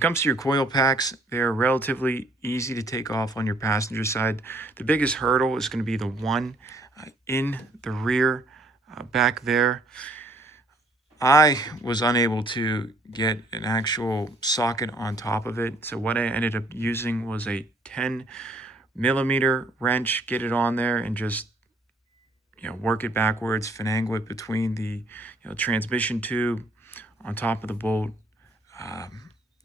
it comes to your coil packs, they're relatively easy to take off on your passenger side. The biggest hurdle is going to be the one in the rear back there. I was unable to get an actual socket on top of it, so what I ended up using was a 10mm wrench, get it on there and just work it backwards, finagle it between the transmission tube on top of the bolt.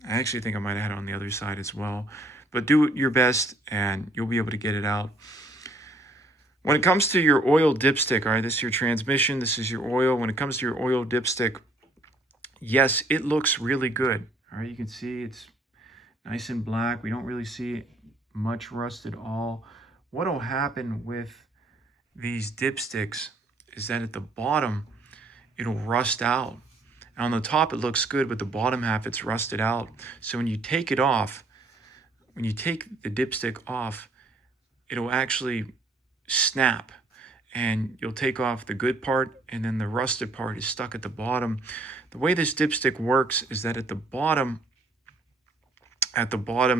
I actually think I might have had it on the other side as well, but do your best and you'll be able to get it out. When it comes to your oil dipstick, all right, this is your transmission, this is your oil. When it comes to your oil dipstick, yes, it looks really good. All right, you can see it's nice and black. We don't really see much rust at all. What will happen with these dipsticks is that at the bottom, it'll rust out. And on the top, it looks good, but the bottom half, it's rusted out. So when you take it off, when you take the dipstick off, it'll actually snap and you'll take off the good part and then the rusted part is stuck at the bottom. The way this dipstick works is that at the bottom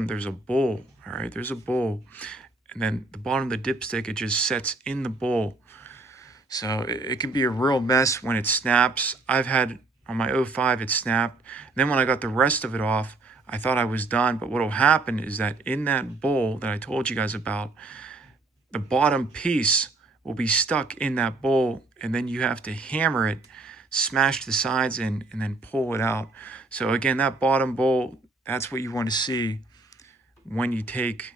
there's a bowl. All right, there's a bowl, and then the bottom of the dipstick, it just sets in the bowl. So it can be a real mess when it snaps. I've had on my 05 it snapped. And then when I got the rest of it off, I thought I was done, but what will happen is that in that bowl that I told you guys about, the bottom piece will be stuck in that bowl, and then you have to hammer it, smash the sides in, and then pull it out. So again, that bottom bowl, that's what you want to see when you take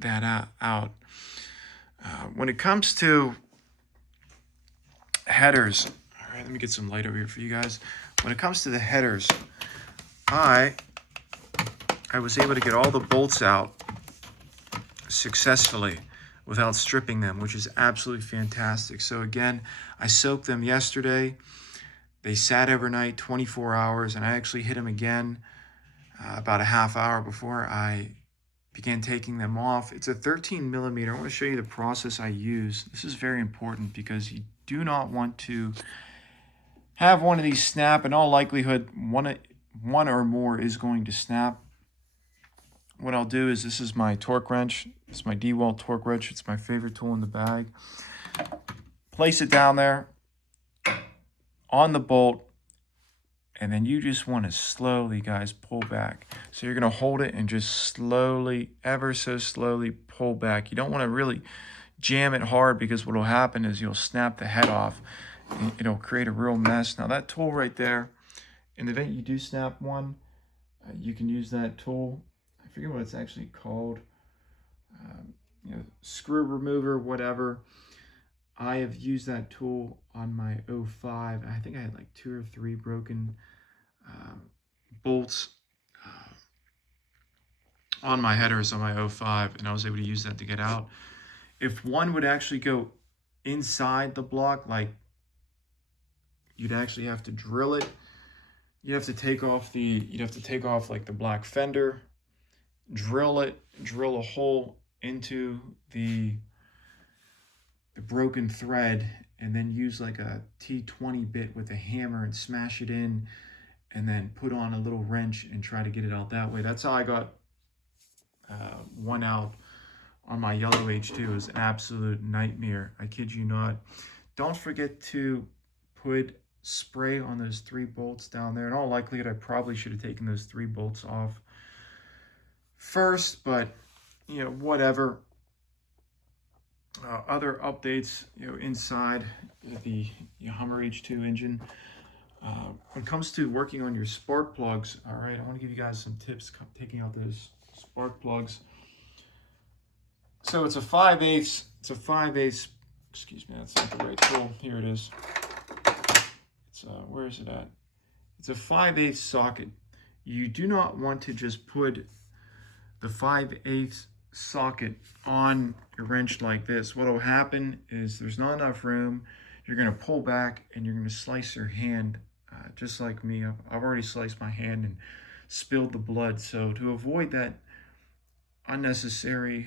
that out. When it comes to headers, all right, let me get some light over here for you guys. When it comes to the headers, I was able to get all the bolts out successfully without stripping them, which is absolutely fantastic. So again, I soaked them yesterday. They sat overnight, 24 hours, and I actually hit them again about a half hour before I began taking them off. It's a 13mm. I want to show you the process I use. This is very important because you do not want to have one of these snap. In all likelihood, one or more is going to snap. What I'll do is, this is my torque wrench. It's my DeWalt torque wrench. It's my favorite tool in the bag. Place it down there on the bolt, and then you just want to slowly, guys, pull back. So you're going to hold it and just slowly, ever so slowly pull back. You don't want to really jam it hard, because what will happen is you'll snap the head off and it'll create a real mess. Now that tool right there, in the event you do snap one, you can use that tool. I forget what it's actually called. Screw remover, whatever. I have used that tool on my 05. I think I had like 2 or 3 broken bolts on my headers on my 05, and I was able to use that to get out. If one would actually go inside the block, like you'd actually have to drill it. You'd have to take off like the black fender, drill it, drill a hole into the broken thread, and then use like a T20 bit with a hammer and smash it in, and then put on a little wrench and try to get it out that way. That's how I got one out on my yellow H2. It was an absolute nightmare. I kid you not. Don't forget to put spray on those 3 bolts down there. In all likelihood, I probably should have taken those 3 bolts off first, but whatever. Other updates, inside the Hummer H2 engine. When it comes to working on your spark plugs, all right, I want to give you guys some tips taking out those spark plugs. So it's a 5/8. It's a 5/8. Excuse me, that's not the right tool. Here it is. It's where is it at? It's a 5/8 socket. You do not want to just put the 5/8 socket on your wrench like this. What will happen is there's not enough room. You're going to pull back and you're going to slice your hand, just like me. I've already sliced my hand and spilled the blood. So to avoid that unnecessary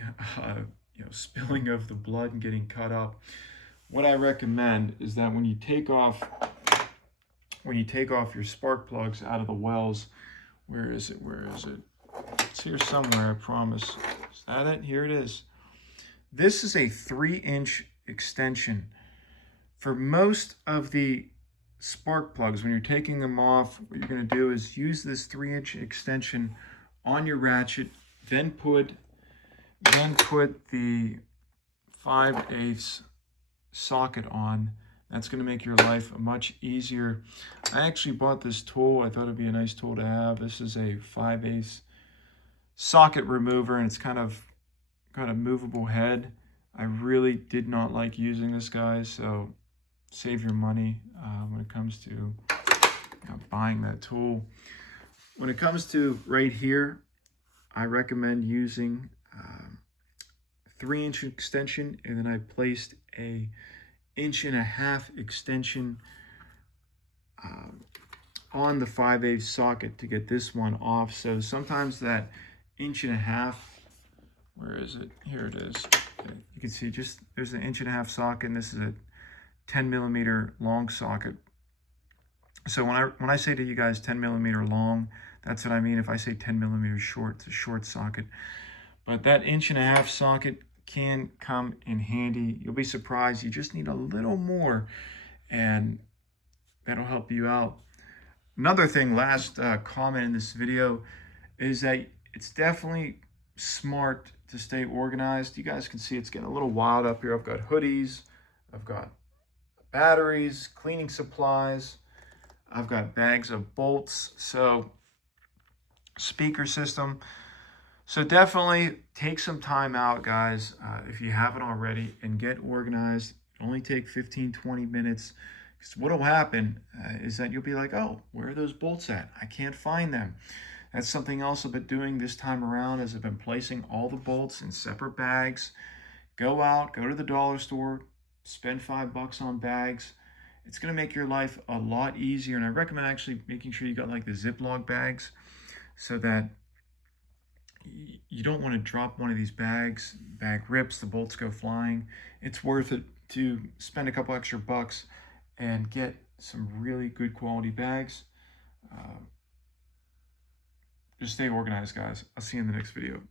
spilling of the blood and getting cut up, what I recommend is that when you take off your spark plugs out of the wells, Where is it? Where is it? It's here somewhere, I promise. Is that it? Here it is. This is a 3-inch extension. For most of the spark plugs, when you're taking them off, what you're going to do is use this 3-inch extension on your ratchet, then put the 5/8 socket on. That's going to make your life much easier. I actually bought this tool. I thought it'd be a nice tool to have. This is a 5/8 socket remover, and it's kind of got a movable head. I really did not like using this, guys, so save your money when it comes to buying that tool. When it comes to right here, I recommend using 3-inch extension, and then I placed a 1.5-inch extension on the 5/8 socket to get this one off. So sometimes that 1.5 inch, where is it? Here it is. Okay. You can see just there's an 1.5 inch socket, and this is a 10mm long socket. So when I say to you guys 10mm long, that's what I mean. If I say 10mm short, it's a short socket. But that 1.5 inch socket can come in handy. You'll be surprised. You just need a little more, and that'll help you out. Another thing, last comment in this video, is that it's definitely smart to stay organized. You guys can see it's getting a little wild up here. I've got hoodies, I've got batteries, cleaning supplies, I've got bags of bolts, so speaker system. So definitely take some time out, guys, if you haven't already, and get organized. Only take 15-20 minutes. Because what will happen is that you'll be like, oh, where are those bolts at? I can't find them. That's something else I've been doing this time around, is I've been placing all the bolts in separate bags. Go out, go to the dollar store, spend $5 on bags. It's going to make your life a lot easier. And I recommend actually making sure you got like the Ziploc bags, so that you don't want to drop one of these bags, bag rips, the bolts go flying. It's worth it to spend a couple extra bucks and get some really good quality bags. Just stay organized, guys. I'll see you in the next video.